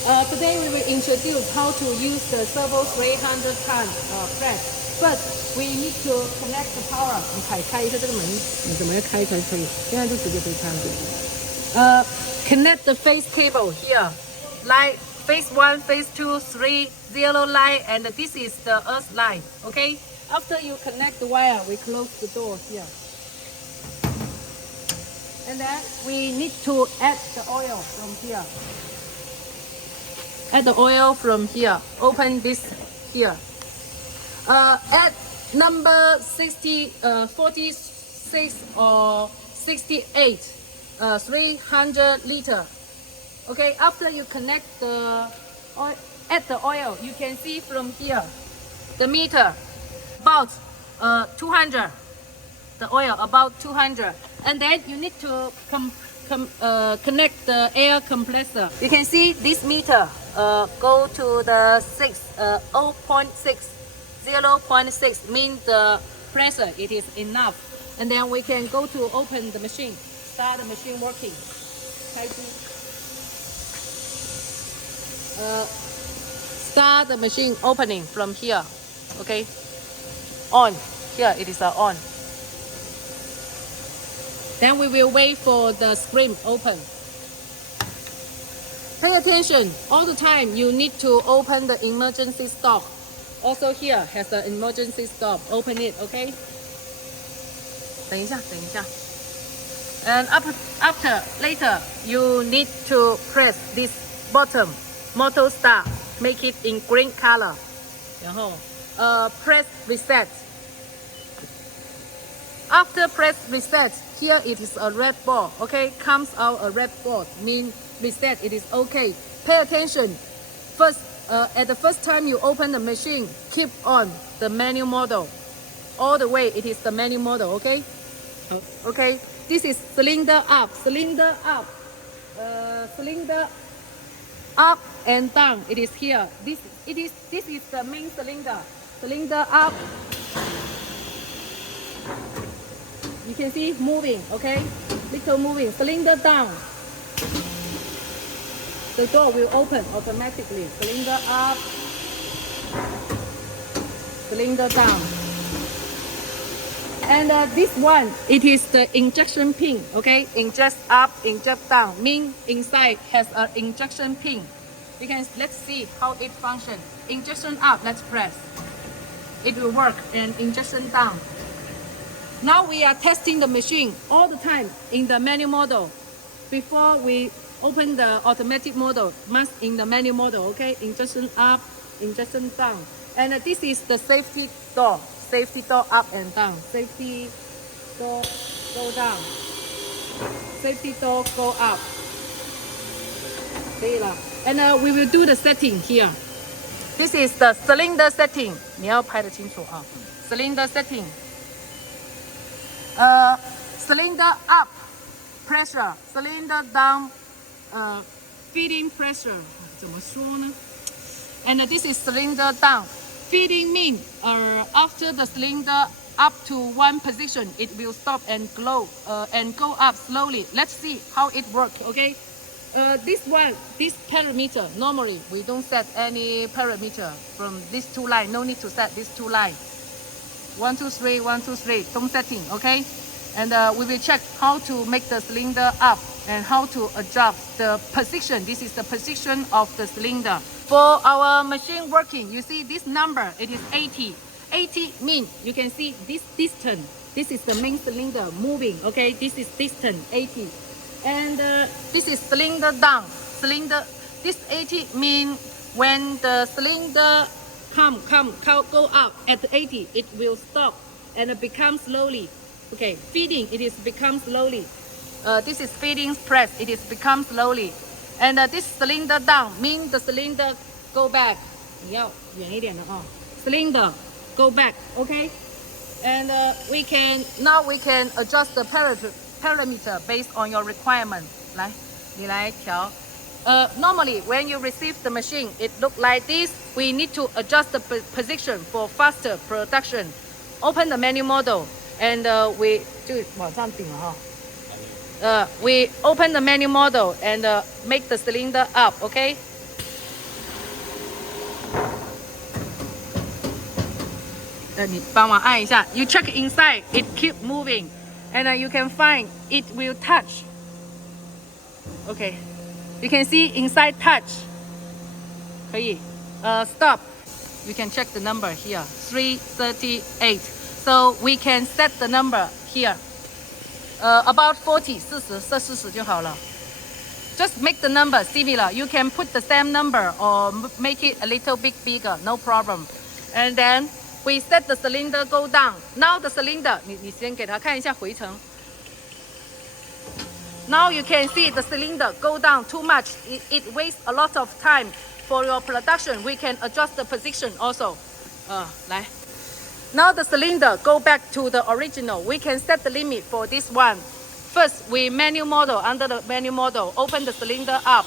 Today we will introduce how to use the servo 300 ton press. First, we need to connect the power. 你开一下这个门，你怎么样开才可以？现在就直接可以开了。Connect the phase cable here, line phase 1, phase 2, 3, 0 line, and this is the earth line. Okay. After you connect the wire, we close the door here. And then we need to add the oil from here. Add the oil from here. Open this here. Add number 46 or 68, 300 liter. Okay, after you connect the oil, add the oil, you can see from here, the meter, about 200. The oil about 200. And then you need to connect the air compressor. You can see this meter go to the 0.6 means the pressure it is enough. And then we can go to open the machine, start the machine working. Start the machine opening from here. Okay, on. Here it is on. Then we will wait for the screen open. Pay attention, all the time you need to open the emergency stop. Also here has the emergency stop. Open it, okay? 等一下。And after, later, you need to press this bottom, motor start, make it in green color. 然后, press reset. After press reset, here it is a red ball, okay? Comes out a red ball, mean reset, it is okay. Pay attention. First, at the first time you open the machine, keep on the manual model. All the way, it is the manual model, okay? Okay, this is cylinder up, cylinder up and down. It is here. This is the main cylinder. Cylinder up. You can see moving, okay? Little moving. Cylinder down. The door will open automatically. Cylinder up. Cylinder down. And this one, it is the injection pin, okay? Inject up, inject down. Mean inside has an injection pin. Let's see how it functions. Injection up, let's press. It will work. And injection down. Now we are testing the machine all the time in the manual model. Before we open the automatic model, must in the manual model, okay? Injection up, injection down. And this is the safety door. Safety door up and down. Safety door go down. Safety door go up. And we will do the setting here. This is the cylinder setting. 你要拍得清楚啊。Cylinder setting. Cylinder up pressure, cylinder down feeding pressure. 怎么说呢? And this is cylinder down. Feeding means after the cylinder up to one position, it will stop and glow and go up slowly. Let's see how it works. Okay. This parameter, normally we don't set any parameter from these two lines. No need to set these two lines. 1, 2, 3, 1, 2, 3. Don't setting, okay? And we will check how to make the cylinder up and how to adjust the position. This is the position of the cylinder. For our machine working, you see this number, it is 80. 80 means you can see this distance. This is the main cylinder moving, okay? This is distance, 80. And this is cylinder down. This 80 means when the cylinder go up at 80, it will stop and become slowly. Okay, feeding, it is become slowly. This is feeding press, it is become slowly. And this cylinder down means the cylinder go back. Cylinder go back, okay? And now we can adjust the parameter based on your requirement. 来，你来调。Normally, when you receive the machine, it looks like this. We need to adjust the position for faster production. Open the manual model, and we open the manual model and make the cylinder up. Okay. 你帮忙按一下 ，You check inside, it keep moving, and you can find it will touch. Okay, you can see inside touch. 可以，stop. You can check the number here, 338. So we can set the number here. About 40, 40, 设40就好了。Just make the number similar. You can put the same number or make it a little bit bigger, no problem. And then we set the cylinder go down. Now the cylinder, 你先给它看一下回程。Now you can see the cylinder go down too much. It wastes a lot of time for your production. We can adjust the position also. 来。Now the cylinder go back to the original. We can set the limit for this one. First, we manual model. Under the manual model, open the cylinder up.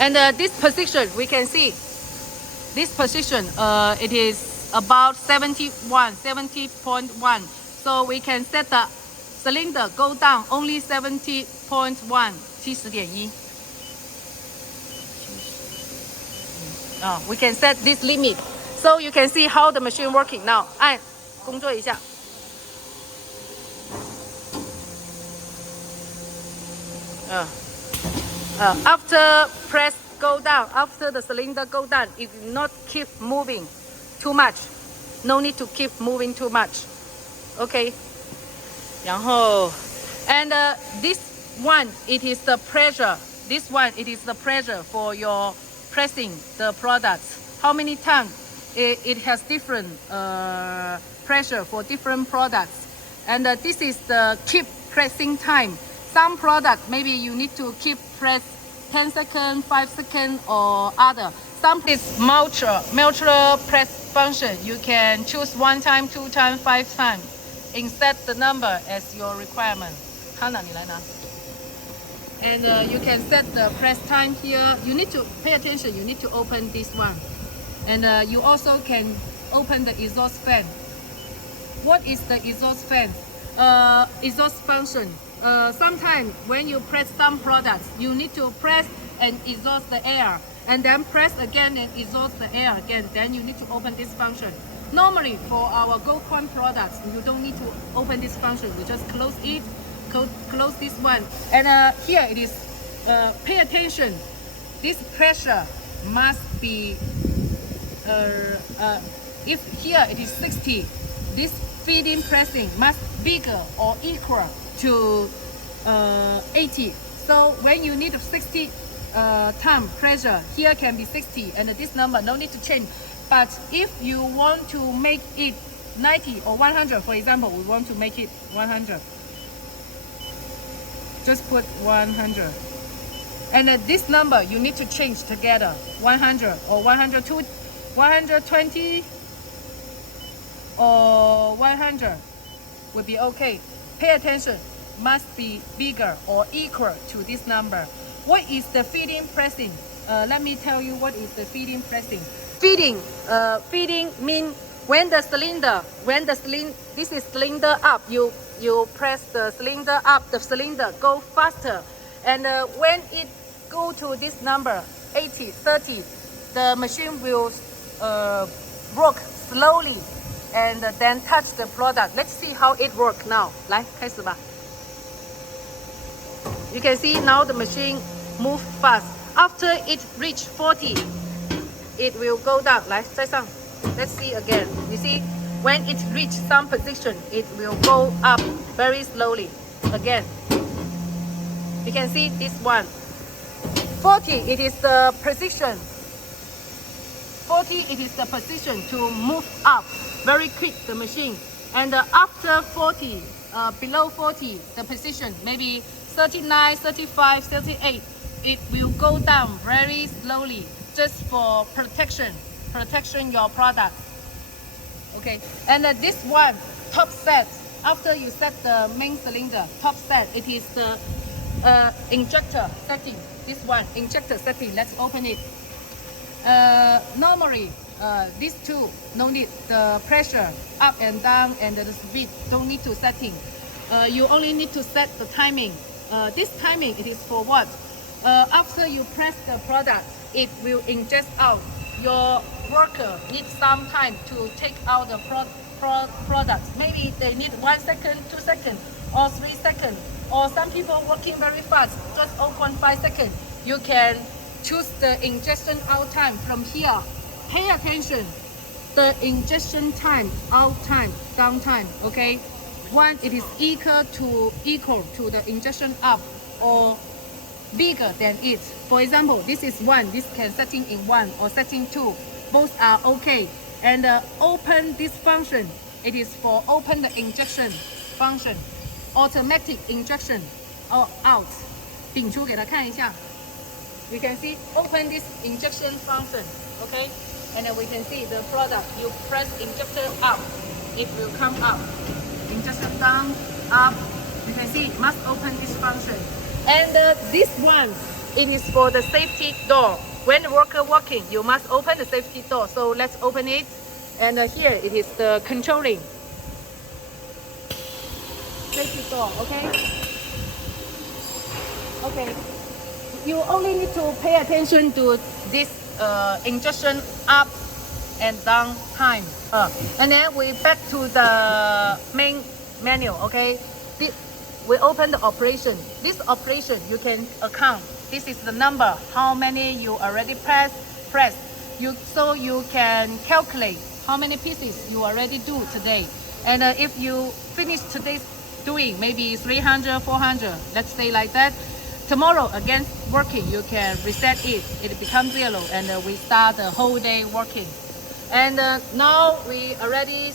And this position, we can see. This position, it is about 70.1. So we can set the cylinder go down only 70.1. 70.1. We can set this limit. So you can see how the machine working now. 按工作一下。After press go down, after the cylinder go down, it will not keep moving too much. No need to keep moving too much. Okay. 然后 and this one, it is the pressure. This one, it is the pressure for your pressing the products. How many times? It has different pressure for different products. And this is the keep pressing time. Some product, maybe you need to keep press 10 seconds, 5 seconds, or other. Some is multi press function. You can choose 1 time, 2 times, 5 times. Inset the number as your requirement. Hannah, 你来拿。And you can set the press time here. You need to pay attention. You need to open this one. And you also can open the exhaust fan. What is the exhaust fan? Exhaust function. Sometimes when you press some products, you need to press and exhaust the air. And then press again and exhaust the air again. Then you need to open this function. Normally for our gold coin products, you don't need to open this function. You just close it. Close this one, and here it is. Pay attention. This pressure must be. If here it is 60, this feeding pressing must bigger or equal to 80. So when you need 60 time pressure, here can be 60, and this number no need to change. But if you want to make it 90 or 100, for example, we want to make it 100. Just put 100. And this number you need to change together. 100 or 102, 120 or 100 will be okay. Pay attention. Must be bigger or equal to this number. What is the feeding pressing? Let me tell you what is the feeding pressing. Feeding means when the cylinder, this is cylinder up, you press the cylinder up, the cylinder go faster. And when it go to this number, 80, 30, the machine will work slowly and then touch the product. Let's see how it works now. 来，开始吧。You can see now the machine move fast. After it reach 40, it will go down. 来，再上。Let's see again. You see, when it reach some position, it will go up very slowly. Again, you can see this one. 40, it is the position. 40, it is the position to move up very quick the machine. And after 40, below 40, the position maybe 39, 35, 38, it will go down very slowly just for protection your product. Okay, and this one top set, after you set the main cylinder top set, it is the injector setting. This one injector setting. Let's open it. Normally these two no need the pressure up and down and the speed don't need to setting. You only need to set the timing. This timing, it is for what? After you press the product, it will inject out. Your worker needs some time to take out the product. Maybe they need 1 second, 2 seconds, or 3 seconds. Or some people working very fast, just 0.5 seconds. You can choose the injection out time from here. Pay attention. The injection time, out time, down time, okay? One, it is equal to the injection up or bigger than it. For example, this is 1, this can setting in 1 or setting 2. Both are okay. And open this function, it is for open the injection function. Automatic injection or out. 顶出给他看一下. We can see open this injection function, okay? And then we can see the product. You press injector up, it will come up. Injector down, up. You can see it must open this function. And this one, it is for the safety door. When the worker walking, you must open the safety door. So let's open it. And here it is the controlling safety door. Okay. Okay. You only need to pay attention to this injection up and down time. And then we back to the main menu. Okay. We open the operation. This operation you can account. This is the number, how many you already press. So you can calculate how many pieces you already do today. And if you finish today's doing, maybe 300, 400, let's say like that. Tomorrow again working, you can reset it. It becomes 0, and we start the whole day working. And now we already,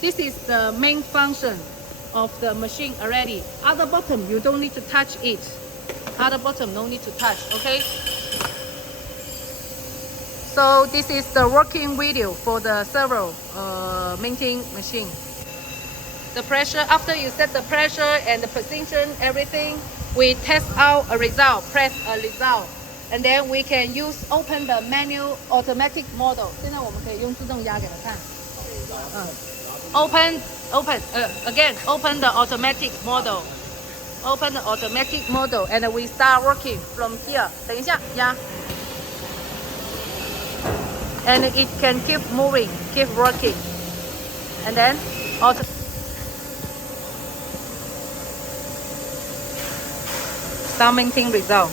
this is the main function of the machine already. Other bottom, you don't need to touch it. Other bottom, no need to touch, okay? So this is the working video for the servo minting machine. The pressure, after you set the pressure and the position, everything, we test out a result, press a result. And then we can use open the manual automatic model. 现在我们可以用自动压给它看。Again, open the automatic model. Open the automatic model and we start working from here. 等一下，压。And it can keep moving, keep working. And then start minting result.